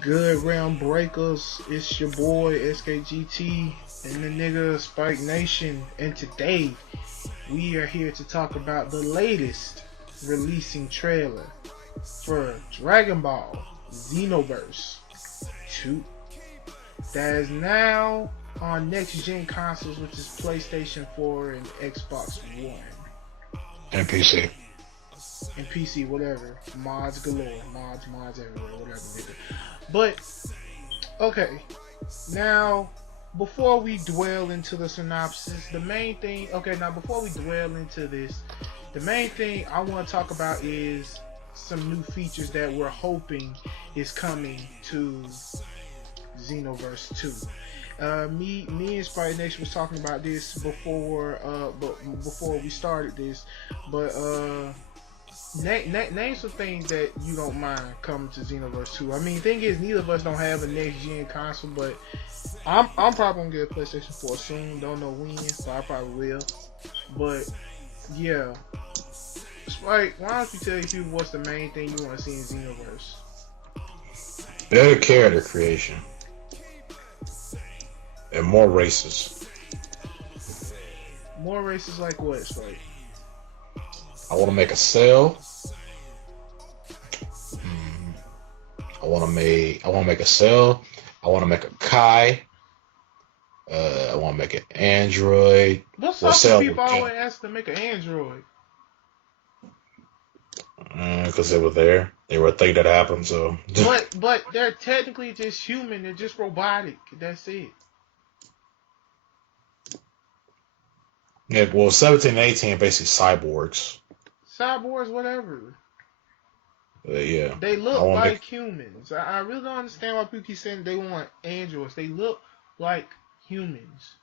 Good, Realm Breakers? It's your boy SKGT and the nigga Spike Nation, and today we are here to talk about the latest releasing trailer for Dragon Ball Xenoverse 2 that is now on next gen consoles, which is PlayStation 4 and Xbox One And PC. and PC, whatever. Mods galore, mods everywhere, whatever, nigga. But okay, now before we dwell into the synopsis, the main thing. Okay, now before we dwell into this, the main thing I want to talk about is some new features that we're hoping is coming to Xenoverse 2. Me and Spy Nation was talking about this before we started this, but name some things that you don't mind coming to Xenoverse 2. I mean, the thing is, neither of us don't have a next gen console, but I'm probably gonna get a PlayStation 4 soon. Don't know when, but I probably will. But yeah, Spike, why don't you tell you people what's the main thing you want to see in Xenoverse? Better character creation. And more races. More races like what, Spike? I want to make a Cell. I want to make a Cell. I want to make a Kai. I want to make an Android. What's Well, up Cell with people always ask to make an Android? because they were there. They were a thing that happened. So. But they're technically just human. They're just robotic. That's it. Yeah, well, 17 and 18 are basically cyborgs. Cyborgs, whatever. Yeah. They look like humans. I really don't understand why people keep saying they want androids. They look like humans.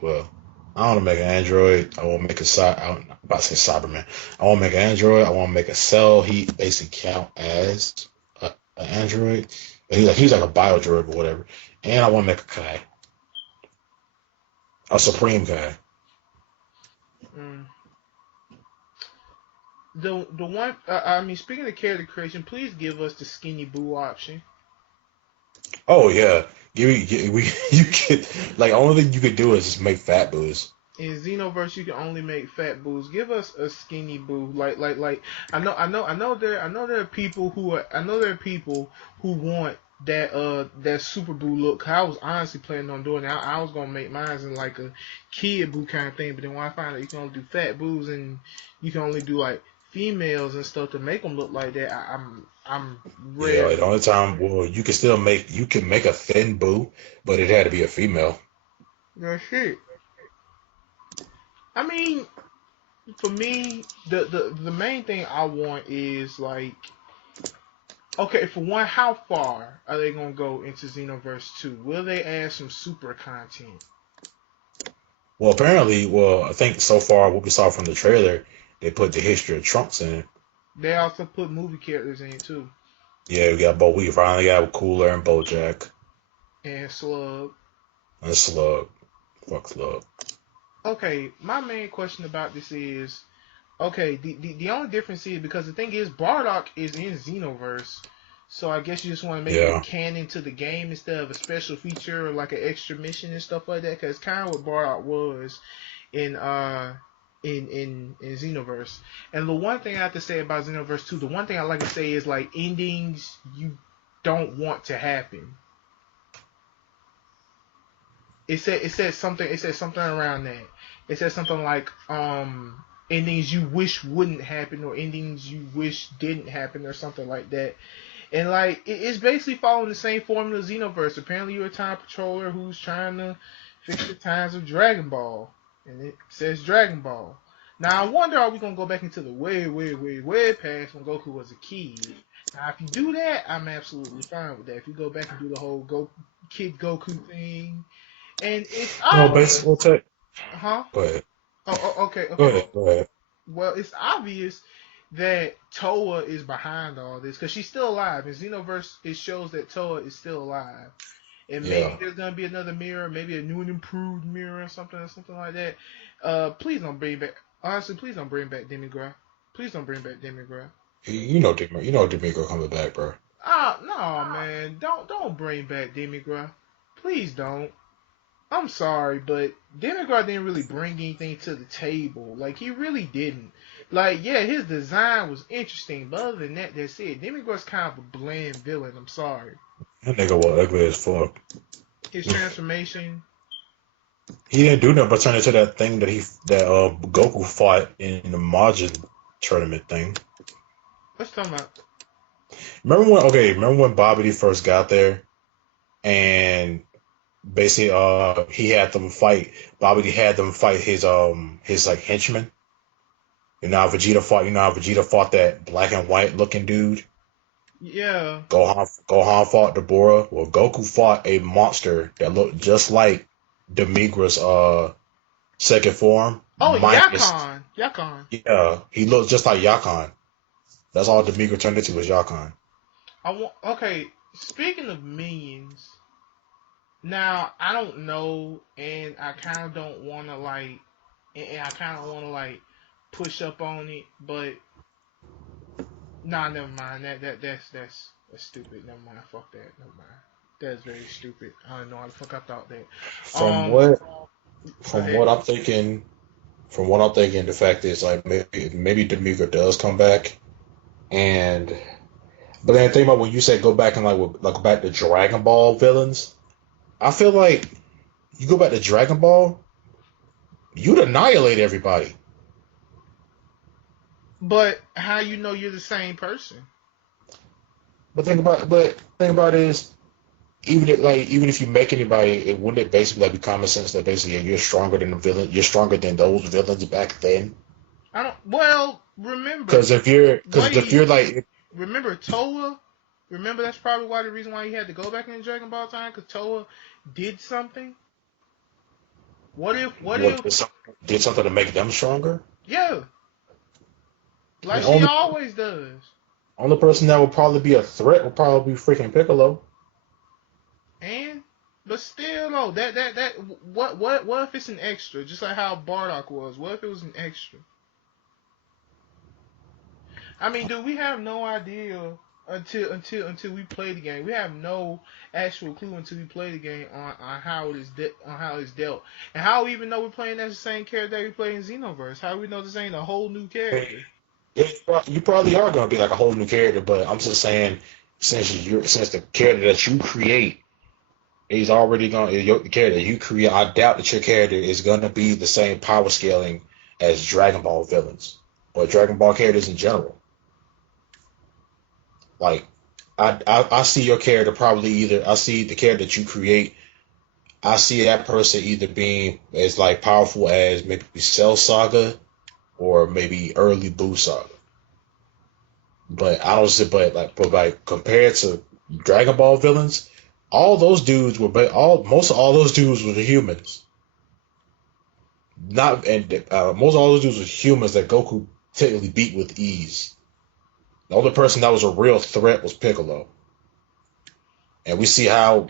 Well, I want to make an Android. I want to make I'm about to say Cyberman. I want to make an Android. I want to make a Cell. He basically count as an Android. But he's like a bio droid or whatever. And I want to make a Kai. A Supreme Kai. The one I mean, speaking of character creation, please give us the skinny boo option. Oh yeah, you could like only thing you could do is just make fat boos. In Xenoverse, you can only make fat boos. Give us a skinny boo. Like I know there are people who want that super boo look. I was honestly planning on doing that. I was gonna make mine in like a kid boo kind of thing, but then when I found out you can only do fat boos and you can only do like females and stuff to make them look like that, I'm ready. Yeah, like the only time you can make a thin boo, but it had to be a female. That's it. I mean, for me, the main thing I want is like, okay, for one, how far are they gonna go into Xenoverse 2? Will they add some super content? Well, apparently, I think so far what we saw from the trailer, they put the history of Trunks in it. They also put movie characters in it too. Yeah, we finally got Cooler and Bojack. And Slug. And Slug. Fuck Slug. Okay, my main question about this is, okay, the only difference is because the thing is Bardock is in Xenoverse, so I guess you just want to make it canon to the game instead of a special feature or like an extra mission and stuff like that, because kind of what Bardock was in Xenoverse. And the one thing I have to say about Xenoverse 2, the one thing I like to say is like endings you don't want to happen. It said something around that. It said something like endings you wish wouldn't happen or endings you wish didn't happen or something like that. And like it's basically following the same formula as Xenoverse. Apparently you're a time patroller who's trying to fix the times of Dragon Ball. And it says Dragon Ball. Now I wonder, are we gonna go back into the way past when Goku was a kid? Now if you do that, I'm absolutely fine with that. If you go back and do the whole kid Goku thing, and it's obvious. No, basically, Huh? Go ahead. Oh, okay. Go ahead. Well, it's obvious that Toa is behind all this because she's still alive. In Xenoverse, it shows that Toa is still alive. And maybe there's gonna be another mirror, maybe a new and improved mirror or something like that. Please don't bring back. Honestly, please don't bring back Demigod. Please don't bring back Demigod. You know Demigod coming back, bro. No, man, don't bring back Demigod. Please don't. I'm sorry, but Demigod didn't really bring anything to the table. Like, he really didn't. Like, yeah, his design was interesting, but other than that, that's it. Demigod's kind of a bland villain. I'm sorry. That nigga was ugly as fuck. His transformation. He didn't do nothing but turn into that thing that Goku fought in the Majin tournament thing. What's talking about? Remember when Bobby first got there and basically he had them fight Bobby had them fight his like henchman. You know how Vegeta fought that black and white looking dude? Yeah. Gohan fought Dabura. Well, Goku fought a monster that looked just like Demigra's second form. Oh, Minus, Yakon. Yakon. yeah, he looked just like Yakon. That's all Demigra turned into was Yakon. Okay, speaking of minions, now I don't know, and I kind of don't want to and I kind of want to push up on it, but nah, never mind. That's stupid. Never mind. Fuck that. Never mind. That's very stupid. I don't know how the fuck I thought that. From Go what from ahead. what I'm thinking, the fact is like maybe Demigra does come back, and but then think about when you say go back and like go back to Dragon Ball villains. I feel like you go back to Dragon Ball, you'd annihilate everybody. But how you know you're the same person? But think about it is even if you make anybody, it wouldn't it basically like be common sense that basically you're stronger than the villain, you're stronger than those villains back then. I don't. Well, remember, Because if you're like remember Toa. Remember that's probably the reason why he had to go back in Dragon Ball time, because Toa did something. What if did something to make them stronger? yeah, like The she only always does. only person that would probably be a threat would probably be freaking Piccolo. And but still though, that what if it's an extra? Just like how Bardock was. What if it was an extra? I mean, dude, we have no idea until we play the game. We have no actual clue until we play the game on how it's dealt, and how we even know we're playing as the same character that we play in Xenoverse. How we know this ain't a whole new character? Yeah, you probably are going to be like a whole new character, but I'm just saying since the character that you create is already going your character you create, I doubt that your character is going to be the same power scaling as Dragon Ball villains or Dragon Ball characters in general. Like I see your character probably either I see the character that you create. I see that person either being as like powerful as maybe Cell Saga or maybe early Buu Saga. But I don't see, but like compared to Dragon Ball villains, all those dudes were, most of all those dudes were humans. Not and most of all those dudes were humans that Goku technically beat with ease. The only person that was a real threat was Piccolo, and we see how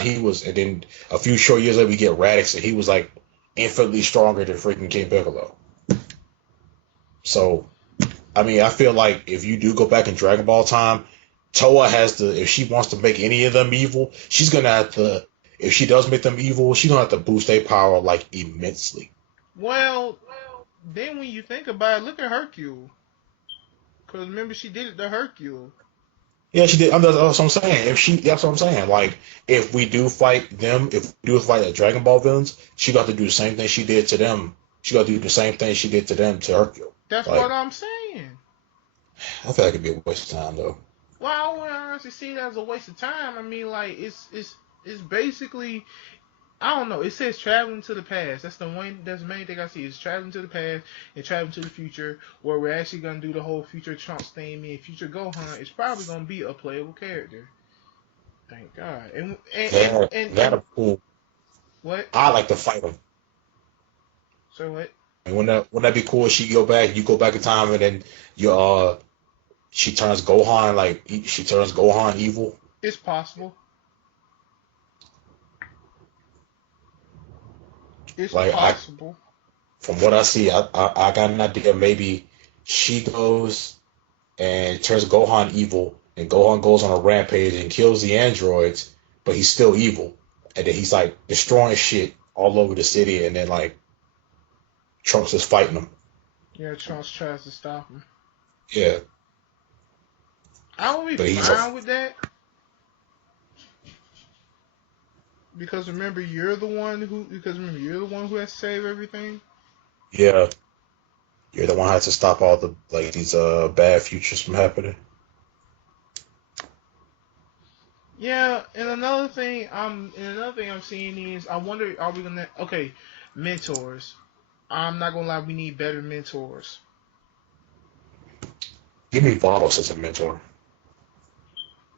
he was, and then a few short years later we get Radix, and he was like infinitely stronger than freaking King Piccolo. So I mean, I feel like if you do go back in Dragon Ball time, Toa has to, if she wants to make any of them evil, she's gonna have to. If she does make them evil, she's gonna have to boost their power like immensely. Well, then when you think about it, look at Hercule. Because remember, she did it to Hercule. Yeah, she did. That's what I'm saying. That's what I'm saying. Like, if we do fight them, if we do fight the Dragon Ball villains, she got to do the same thing she did to them. She got to do the same thing she did to them to Hercule. That's what Like, I'm saying. I feel like it'd be a waste of time though. Well, I wouldn't honestly see it as a waste of time. I mean, like, it's basically, I don't know. It says traveling to the past. That's the main thing I see. Is traveling to the past and traveling to the future, where we're actually gonna do the whole future Trunks thing. Me and future Gohan is probably gonna be a playable character. Thank God. And Cool. what? I like to fight them. So what? And wouldn't that be cool? You go back in time, and then you she turns Gohan evil. It's possible. It's Like possible. from what I see, I got an idea. Maybe she goes and turns Gohan evil, and Gohan goes on a rampage and kills the androids, but he's still evil, and then he's like destroying shit all over the city, and then like Trunks is fighting him. Yeah, Trunks tries to stop him. Yeah, I would be but he's fine with that. Because remember, you're the one who has to save everything. yeah, you're the one who has to stop all the like these bad futures from happening. Yeah, and another thing I'm seeing is I wonder, are we gonna mentors? I'm not gonna lie, we need better mentors. Give me Vados as a mentor.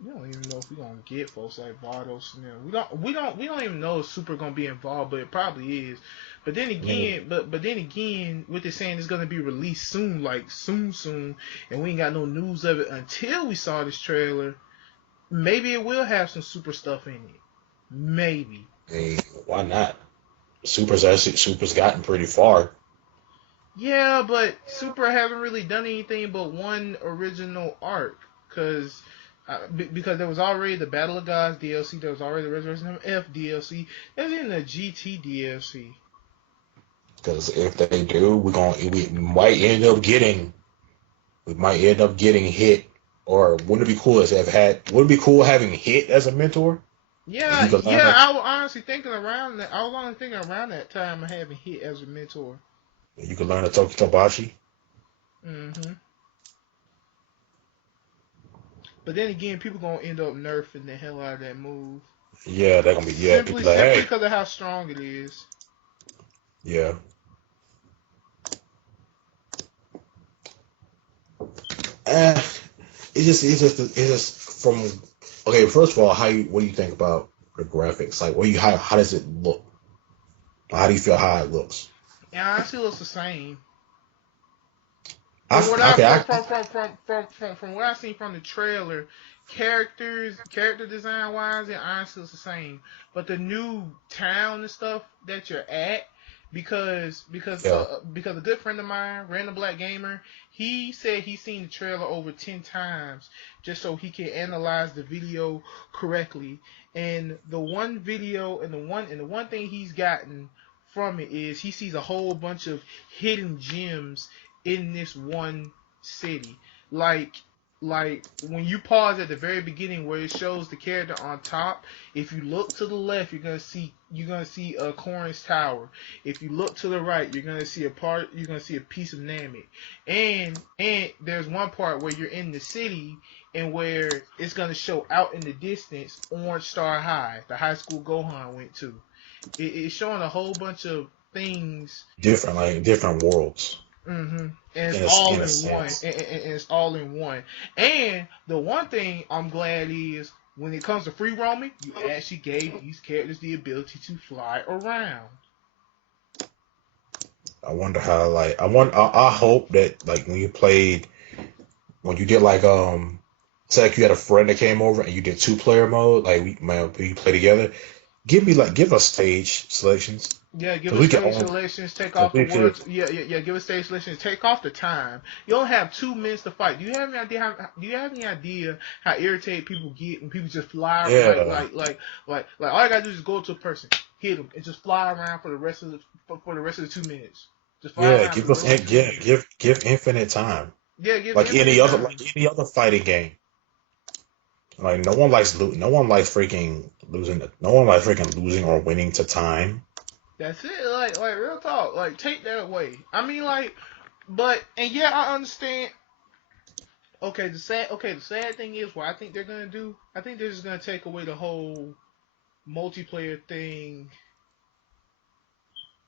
We don't even know if we're gonna get folks like Vardos and them. We don't even know if Super gonna be involved, but it probably is. But then I mean, again, but then again, what they're saying is gonna be released soon, like soon, and we ain't got no news of it until we saw this trailer. Maybe it will have some Super stuff in it. Maybe. hey, why not? Super's gotten pretty far. Yeah, but Super hasn't really done anything but one original arc, because there was already the Battle of Gods DLC, there was already the Resurrection of F DLC, there's even the GT DLC. Because if they do, we might end up getting hit. Or wouldn't it be cool wouldn't it be cool having hit as a mentor? And he Yeah, could learn yeah, that. I was honestly thinking around that. I was only thinking around that time of having Hit as a mentor. You could learn a Toki. Hmm. But then again, people gonna end up nerfing the hell out of that move. Yeah, they're gonna be Simply, people like, simply hey, because of how strong it is. yeah. Eh, it's just from okay. First of all, what do you think about the graphics? Like, how does it look? How do you feel how it looks? And honestly, it looks the same. I From what I okay, from what I seen from the trailer, character design wise, it honestly looks the same. But the new town and stuff that you're at, yeah, because a good friend of mine, Random Black Gamer, he said he's seen the trailer over 10 times just so he can analyze the video correctly. And the one video and the one thing he's gotten from it is he sees a whole bunch of hidden gems in this one city. Like when you pause at the very beginning where it shows the character on top, if you look to the left, you're gonna see a Corrin's Tower. If you look to the right, you're gonna see a piece of Namek. And there's one part where you're in the city and where it's gonna show out in the distance Orange Star High, the high school Gohan went to. It's showing a whole bunch of things. different worlds Mm-hmm. And it's in all a in one. sense. And it's all in one. And the one thing I'm glad is when it comes to free roaming, you actually gave these characters the ability to fly around. I wonder how like I hope that like when you did like say like you had a friend that came over and you did 2 player mode like we play together. Give us stage selections Yeah, give because us we can stage only selections, take because off the we could words. Yeah. Give us stage selections, take off the time. You don't have 2 minutes to fight. Do you have any idea how irritated people get when people just fly yeah like all I gotta do is go to a person, hit them, and just fly around for the rest of the 2 minutes. Just fly yeah around for the rest of the 2 minutes. give infinite time Yeah, give like infinite time. any other fighting game. Like no one likes freaking losing. No one likes freaking losing or winning to time. That's it. Like real talk. Like take that away. I mean, but and yeah, I understand. The sad thing is what I think they're gonna do. I think they're just gonna take away the whole multiplayer thing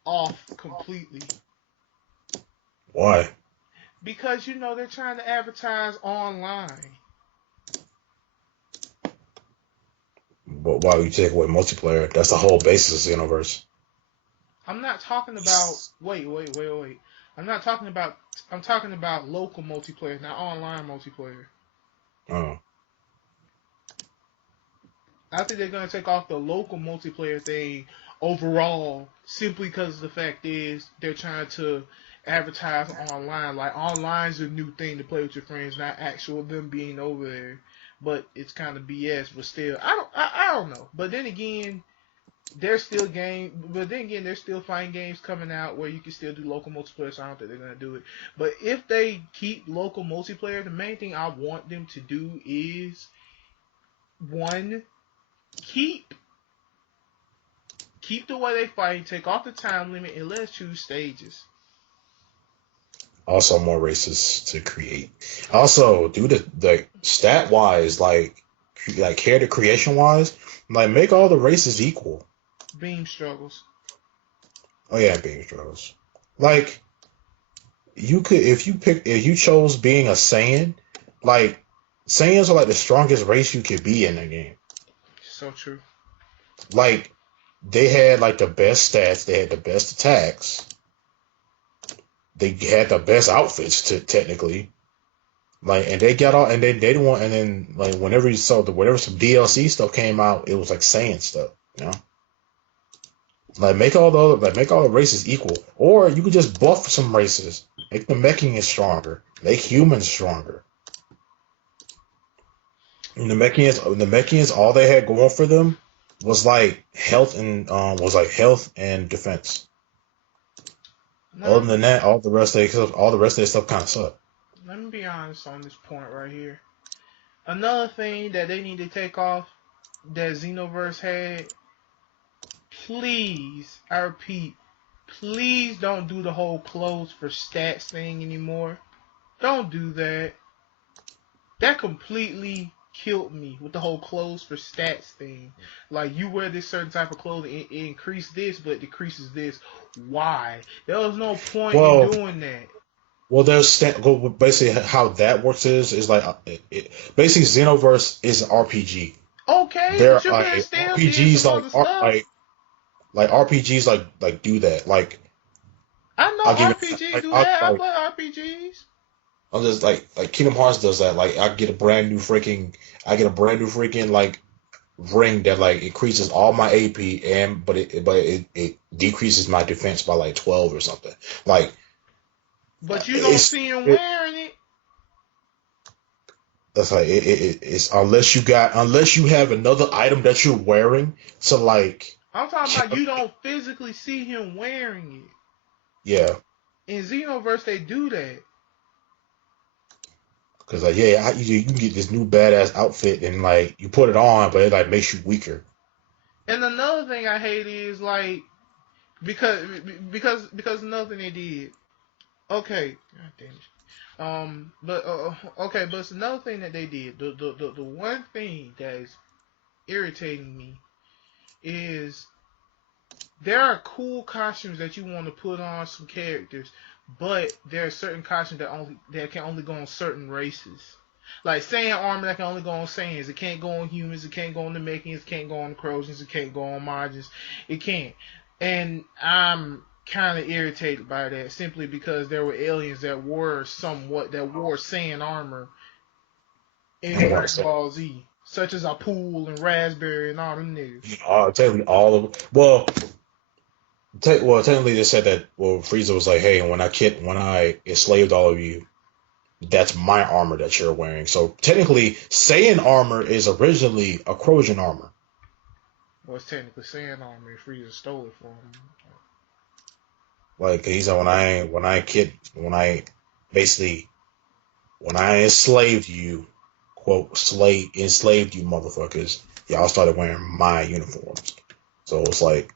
off completely Why? because they're trying to advertise online. But why would you take away multiplayer? That's the whole basis of Xenoverse. I'm not talking about wait. I'm not talking about. I'm talking about local multiplayer, not online multiplayer. Oh, I think they're gonna take off the local multiplayer thing overall, simply because the fact is they're trying to advertise online. Like online's a new thing to play with your friends, not actual them being over there. but it's kind of BS. But still, I don't know. But then again, there's still there's still fighting games coming out where you can still do local multiplayer. So I don't think they're gonna do it. But if they keep local multiplayer, the main thing I want them to do is one, keep the way they fight, take off the time limit, and let's choose stages. Also, more races to create. Also, do the stat wise, like character creation wise, like make all the races equal. Beam struggles. Oh yeah, beam struggles. Like you could if you chose being a Saiyan, like Saiyans are like the strongest race you could be in the game. So true. Like they had like the best stats, they had the best attacks, they had the best outfits to technically. Like and they got all and then they didn't want and then like whenever you saw whenever some DLC stuff came out, it was like Saiyan stuff, you know? Like make all the races equal. Or you could just buff some races. Make the Mechanians stronger. Make humans stronger. And the Mechanians, all they had going for them was like health and defense. No, Other than that, all the rest of their stuff kind of sucked. let me be honest on this point right here. Another thing that they need to take off that Xenoverse had, please, I repeat, please don't do the whole clothes for stats thing anymore. Don't do that. That completely killed me with the whole clothes for stats thing. Like, you wear this certain type of clothing, it increases this, but it decreases this. Why? There was no point in doing that. Well, basically how that works is like basically Xenoverse is an RPG. Okay, There but you are could like still did RPGs some other stuff. like RPGs like do that. Like I know I'll give RPG like do I'll, that. I like play RPGs. I'll just like Kingdom Hearts does that. Like I get a brand new freaking like ring that like increases all my AP but it decreases my defense by like 12 or something. Like But you don't it's see him it, wearing it. That's like it's unless you have another item that you're wearing to like I'm talking about you don't physically see him wearing it. yeah. In Xenoverse, they do that. Cause like you can get this new badass outfit and like you put it on, but it like makes you weaker. And another thing I hate is like because another thing they did. Okay, God damn it. But okay, but it's another thing that they did. The one thing that is irritating me is there are cool costumes that you want to put on some characters, but there are certain costumes that can only go on certain races. Like Saiyan armor that can only go on Saiyans. It can't go on humans. It can't go on the Mechans. It can't go on the Crosians. It can't go on Majins. It can't. And I'm kind of irritated by that simply because there were aliens that wore Saiyan armor in Dragon Ball Z, such as Apul and Raspberry and all them niggas. Technically all of well, technically they said that Frieza was like, hey, when I enslaved all of you, that's my armor that you're wearing. So technically, Saiyan armor is originally a Crojan armor. Well, it's technically Saiyan armor. Frieza stole it from him. Like he said, when I enslaved you, enslaved you motherfuckers, y'all started wearing my uniforms. So it's like,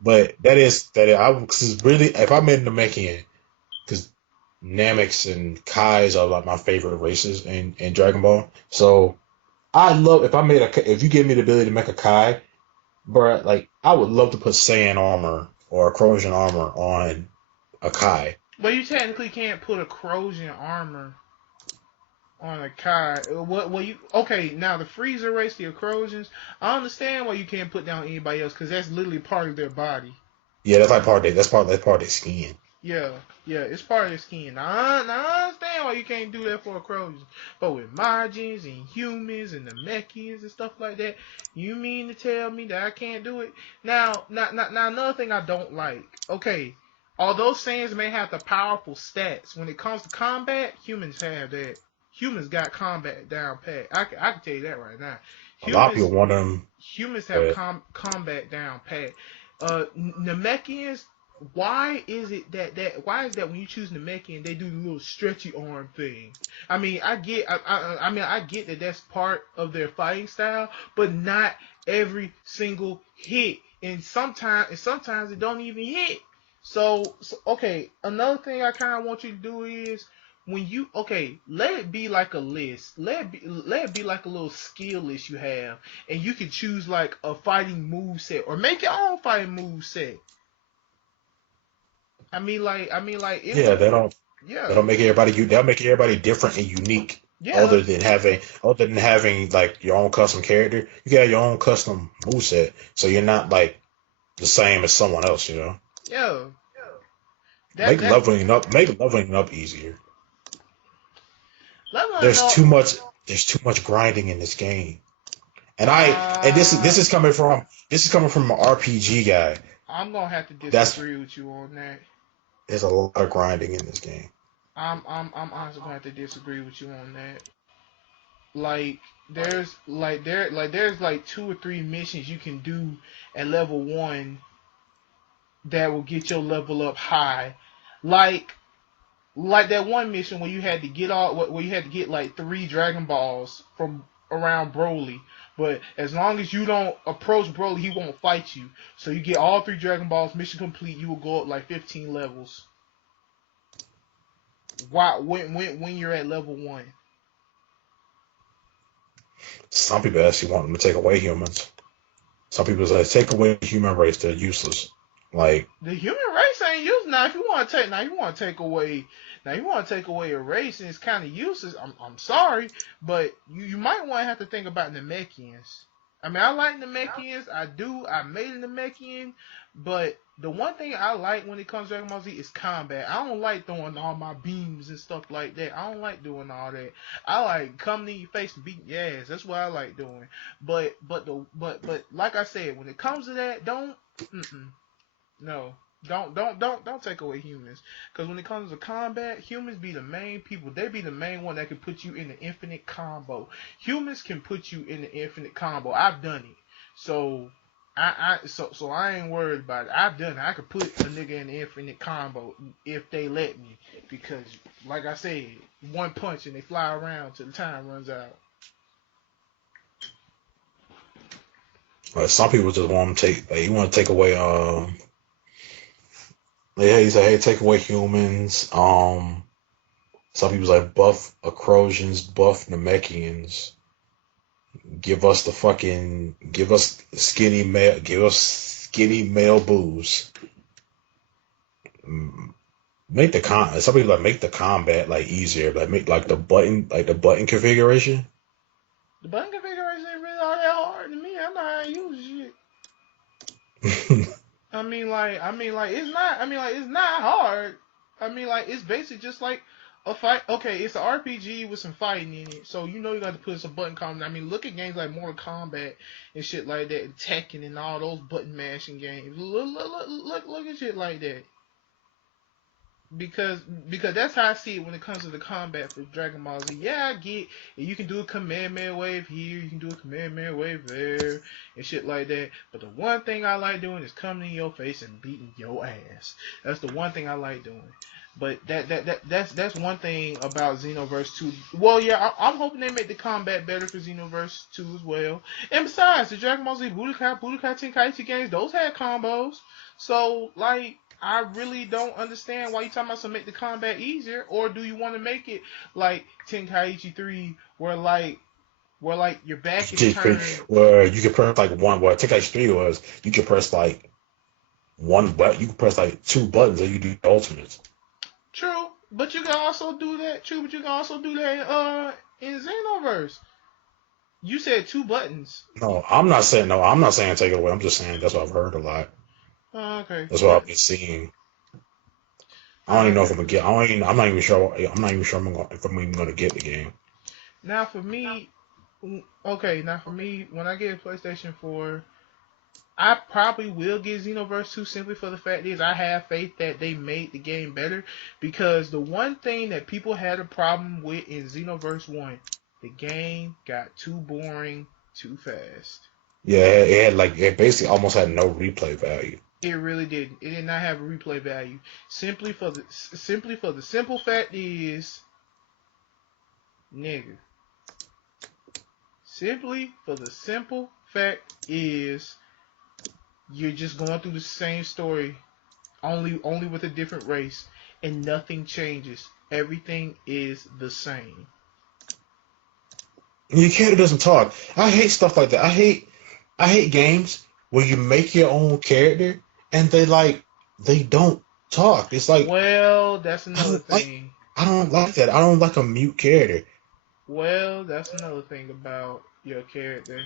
but cause really, if I'm in the Namekian, because Nameks and Kais are like my favorite races in Dragon Ball. So I love if you give me the ability to make a Kai, but like I would love to put Saiyan armor or a Crojan armor on a Kai. But you technically can't put a Crojan armor on a Kai. Okay, now the Frieza race, the Crosians, I understand why you can't put down anybody else because that's literally part of their body. Yeah, that's like part of their skin. Yeah, it's part of their skin. Now I understand why you can't do that for a Crojan. But with Majins and humans and the Mechans and stuff like that, you mean to tell me that I can't do it? Now another thing I don't like. Okay, although Saiyans may have the powerful stats, when it comes to combat, humans have that. humans got combat down pat. I can tell you that right now. A lot of people Humans want them. humans have combat down pat. Namekians, why is that when you choose Namekian they do the little stretchy arm thing? I mean, I get I get that that's part of their fighting style, but not every single hit. And sometimes it don't even hit. So okay, another thing I kind of want you to do is when you let it be like a list. Let it be like a little skill list you have, and you can choose like a fighting move set or make your own fighting move set. It Yeah, would. they don't. Yeah, That'll make everybody. They'll make everybody different and unique. yeah, Other than having like your own custom character, you got your own custom moveset, so you're not like the same as someone else. You know, yeah. That make leveling up easier. leveling There's up. too much. There's too much grinding in this game, and this is coming from an RPG guy. I'm gonna have to That's disagree with you on that. There's a lot of grinding in this game. I'm honestly gonna have to disagree with you on that. Like there's like 2 or 3 missions you can do at level 1 that will get your level up high. Like that one mission where you had to get like 3 Dragon Balls from around Broly. But as long as you don't approach Broly, he won't fight you. So you get all 3 Dragon Balls, mission complete. You will go up like 15 levels. Why when you're at level 1? Some people actually want them to take away humans. Some people say take away the human race; they're useless. Like The human race ain't useless. Now if you want to take away a race and it's kind of useless. I'm sorry, but you might want to have to think about Namekians. I mean, I like Namekians. I do. I made a Namekian, but the one thing I like when it comes to Dragon Ball Z is combat. I don't like throwing all my beams and stuff like that. I don't like doing all that. I like coming in your face and beating your ass. That's what I like doing. But like I said, when it comes to that, don't. No. Don't take away humans. Because when it comes to combat, humans be the main people. They be the main one that can put you in the infinite combo. Humans can put you in the infinite combo. I've done it. So I ain't worried about it. I've done it. I could put a nigga in the infinite combo if they let me. Because like I said, one punch and they fly around till the time runs out. some people just want to take. Like, you want to take away. Yeah, he said, hey, take away humans. Some people like buff Acrosians, buff Namekians. Give us skinny male boobs. Some people like make the combat like easier, like make like the button configuration. The button configuration ain't really all that hard to me. I know how to use shit. It's not hard. It's basically just like a fight. Okay, it's an RPG with some fighting in it, so you got to put some button combos. I mean, look at games like Mortal Kombat and shit like that, and Tekken and all those button mashing games. Look at shit like that. Because that's how I see it when it comes to the combat for Dragon Ball Z. Yeah, I get you can do a Kamehameha wave here, you can do a Kamehameha wave there, and shit like that. But the one thing I like doing is coming in your face and beating your ass. That's the one thing I like doing. But that's one thing about Xenoverse 2. Well, yeah, I'm hoping they make the combat better for Xenoverse 2 as well. And besides, the Dragon Ball Z Budokai Tenkaichi games, those had combos. So, like, I really don't understand why you talking about to make the combat easier, or do you want to make it like Tenkaichi 3, where your back is turned, where you can press like one. What Tenkaichi 3 was, you can press like one button, you can press like 2 buttons, and you do ultimates. True, but you can also do that. In Xenoverse. You said 2 buttons. No, I'm not saying take it away. I'm just saying that's what I've heard a lot. Oh, okay. That's what I've been seeing. I don't even know if I'm gonna get. I'm not even sure. I'm not even sure if I'm even gonna get the game. Now for me, when I get a PlayStation 4, I probably will get Xenoverse 2 simply for the fact is I have faith that they made the game better, because the one thing that people had a problem with in Xenoverse 1, the game got too boring too fast. Yeah, it had like it basically almost had no replay value. It really didn't. It did not have a replay value. Simply for the simple fact is, nigga. Simply for the simple fact is, you're just going through the same story, only with a different race, and nothing changes. Everything is the same. And your character doesn't talk. I hate stuff like that. I hate games where you make your own character and they don't talk. It's like Well, that's I another don't like thing. I don't like that. I don't like a mute character. Well, that's another thing about your character.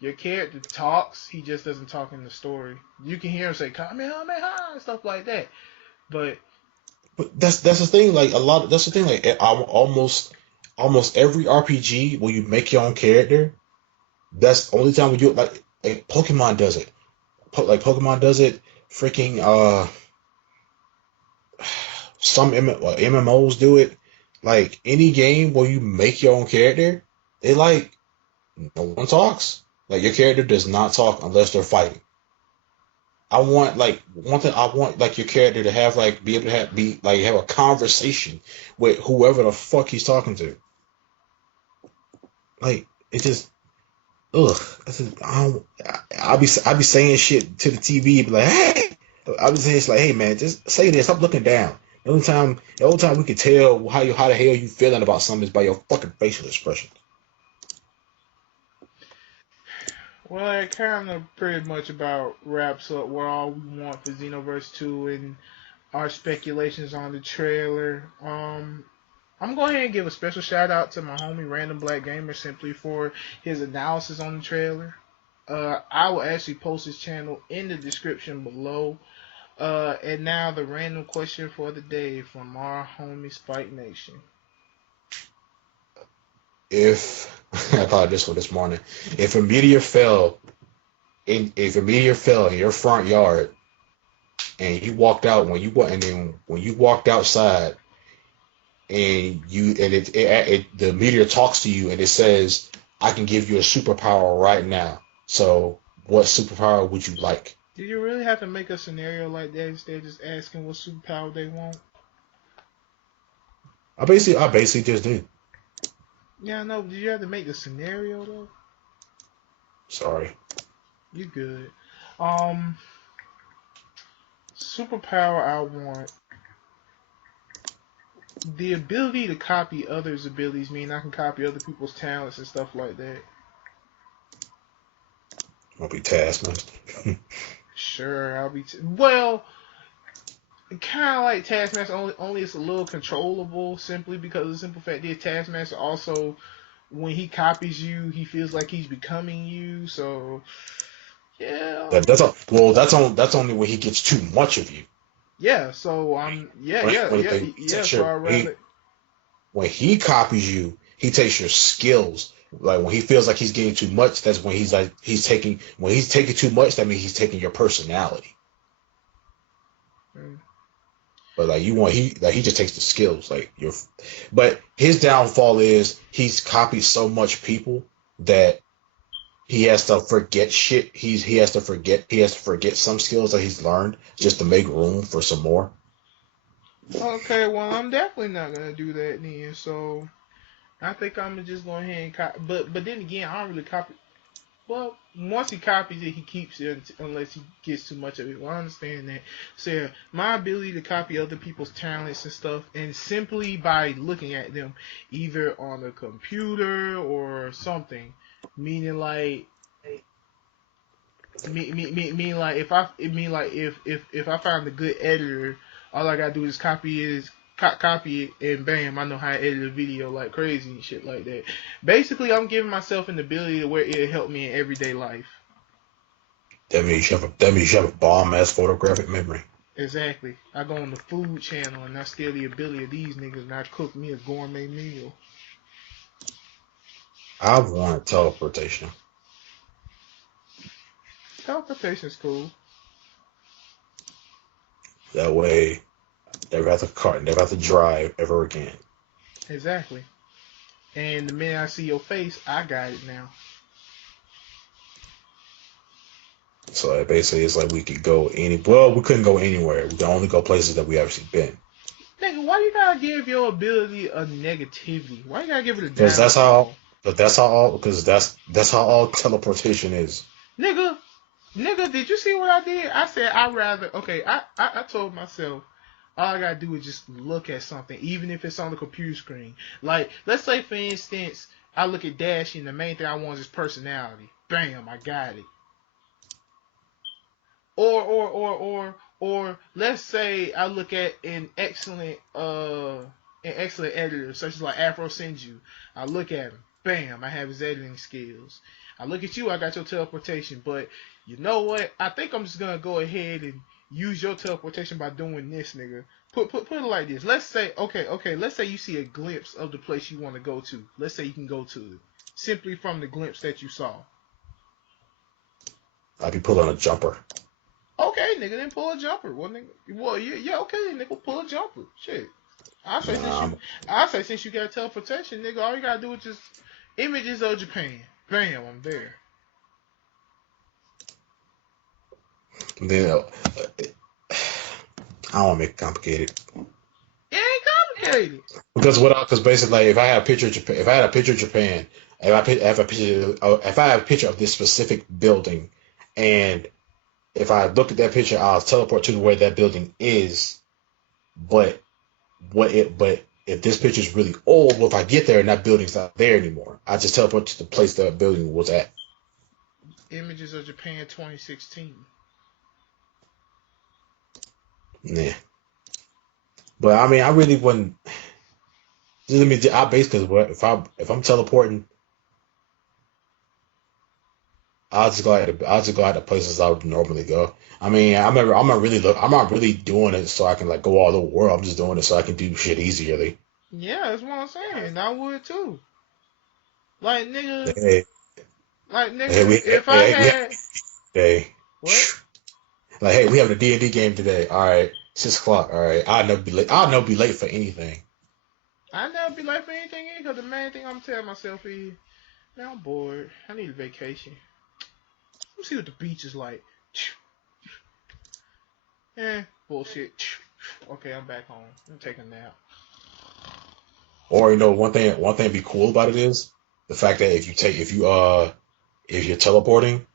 Your character talks, he just doesn't talk in the story. You can hear him say Kamehameha and stuff like that. But But that's the thing. Like a lot. That's the thing. Like almost every RPG where you make your own character, that's the only time we do it. Like Pokemon does it. Like Pokemon does it. Freaking some MMOs do it. Like any game where you make your own character, they like no one talks. Like your character does not talk unless they're fighting. I want like one thing. I want like your character to have like be able to have a conversation with whoever the fuck he's talking to. Like it just ugh. I be saying shit to the TV, be like, hey. I be saying it's like, hey man, just say this. Stop looking down. The only time we can tell how the hell you feeling about something is by your fucking facial expression. well, it kind of pretty much about wraps up what all we want for Xenoverse 2 and our speculations on the trailer. I'm going ahead and give a special shout out to my homie Random Black Gamer simply for his analysis on the trailer. I will actually post his channel in the description below. And now the random question for the day from our homie Spike Nation. If I thought this one this morning, if a meteor fell in your front yard and you walked out and then when you walked outside and the meteor talks to you and it says, I can give you a superpower right now. So what superpower would you like? Do you really have to make a scenario like that instead of just asking what superpower they want? I basically just did. Yeah, I know. Did you have to make the scenario though? Sorry. You good. Um, Superpower I want. The ability to copy others' abilities mean I can copy other people's talents and stuff like that. I'll be Taskmaster. Sure, I'll be. Well, kind of like Taskmaster, only it's a little controllable simply because the simple fact is Taskmaster also, when he copies you, he feels like he's becoming you. So yeah, That's only when he gets too much of you. yeah. So yeah, yeah, When yeah, they yeah. takes So your I rather. when he copies you, he takes your skills. Like when he feels like he's getting too much, that's when he's taking too much, that means he's taking your personality. Mm. But like he just takes the skills. But his downfall is he's copied so much people that he has to forget shit. He has to forget some skills that he's learned just to make room for some more. Okay, well I'm definitely not gonna do that then. So I think I'm gonna just go ahead and copy. But then again, I don't really copy. Well, once he copies it, he keeps it unless he gets too much of it. Well, I understand that. So yeah, my ability to copy other people's talents and stuff, and simply by looking at them, either on a computer or something, meaning like, mean like if I find a good editor, all I gotta do is copy it and bam, I know how to edit a video like crazy and shit like that. Basically, I'm giving myself an ability to where it'll help me in everyday life. That means you have a bomb ass photographic memory. Exactly. I go on the food channel and I steal the ability of these niggas and I cook me a gourmet meal. I want teleportation. Teleportation's cool. That way, never have to cart, never have to drive ever again. Exactly. And the minute I see your face, I got it now. So basically, it's like we could go well, we couldn't go anywhere. We can only go places that we actually been. Nigga, why you gotta give your ability a negativity? Why you gotta give it a Because downfall? that's how all teleportation is. Nigga, did you see what I did? I said I'd rather. Okay, I told myself all I gotta do is just look at something, even if it's on the computer screen. Like, let's say for instance, I look at Dash and the main thing I want is his personality. Bam, I got it. Or let's say I look at an excellent editor such as like Afro Senju. I look at him, bam, I have his editing skills. I look at you, I got your teleportation, but you know what? I think I'm just gonna go ahead and use your teleportation by doing this, nigga. Put it like this. Let's say let's say you see a glimpse of the place you want to go to. Let's say you can go to it simply from the glimpse that you saw. I'd be pulling a jumper. Okay, nigga, then pull a jumper. Yeah, okay, nigga, pull a jumper. Shit. I say since you got teleportation, nigga, all you gotta do is just images of Japan. Bam, I'm there. Then I don't want to make it complicated. It ain't complicated. Because basically, like, if I had a picture of Japan, if I had a picture of this specific building, and if I look at that picture, I'll teleport to where that building is. But if this picture is really old, well, if I get there and that building's not there anymore, I just teleport to the place that building was at. Images of Japan 2016. Yeah. But I mean, I really wouldn't. I basically, if I'm teleporting, I'll just go out to places I would normally go. I mean, I'm not really doing it so I can like go all over the world. I'm just doing it so I can do shit easily. Yeah, that's what I'm saying. I would too. Like, nigga. Hey, if I had. What? Like, hey, we have a D&D game today. All right, 6:00. All right, I'll never be late. I'll never be late for anything. I'll never be late for anything because the main thing I'm telling myself is, man, I'm bored. I need a vacation. Let's see what the beach is like. Bullshit. Okay, I'm back home. I'm taking a nap. Or one thing be cool about it is the fact that if you're teleporting,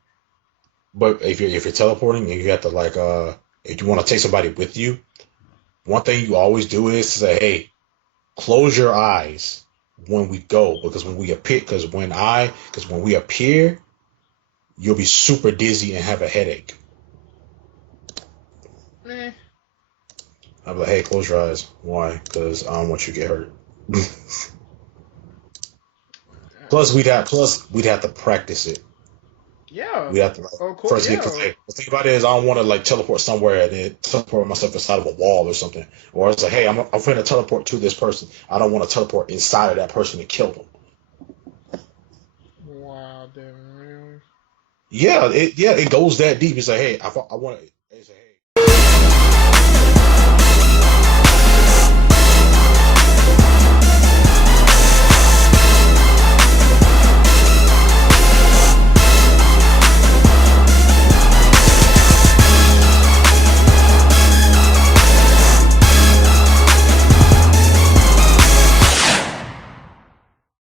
but if you're teleporting and you have to like if you want to take somebody with you, one thing you always do is to say, hey, close your eyes when we go, because when we appear, you'll be super dizzy and have a headache. Meh. I'll be like, hey, close your eyes. Why? Because I don't want you to get hurt. Plus, we'd have to practice it. Yeah. We have to first get. The thing about it is, I don't want to like teleport somewhere and then teleport myself inside of a wall or something. Or it's like, hey, I'm going to teleport to this person. I don't want to teleport inside of that person to kill them. Wow, damn. Yeah, it goes that deep. It's like, hey, I want to.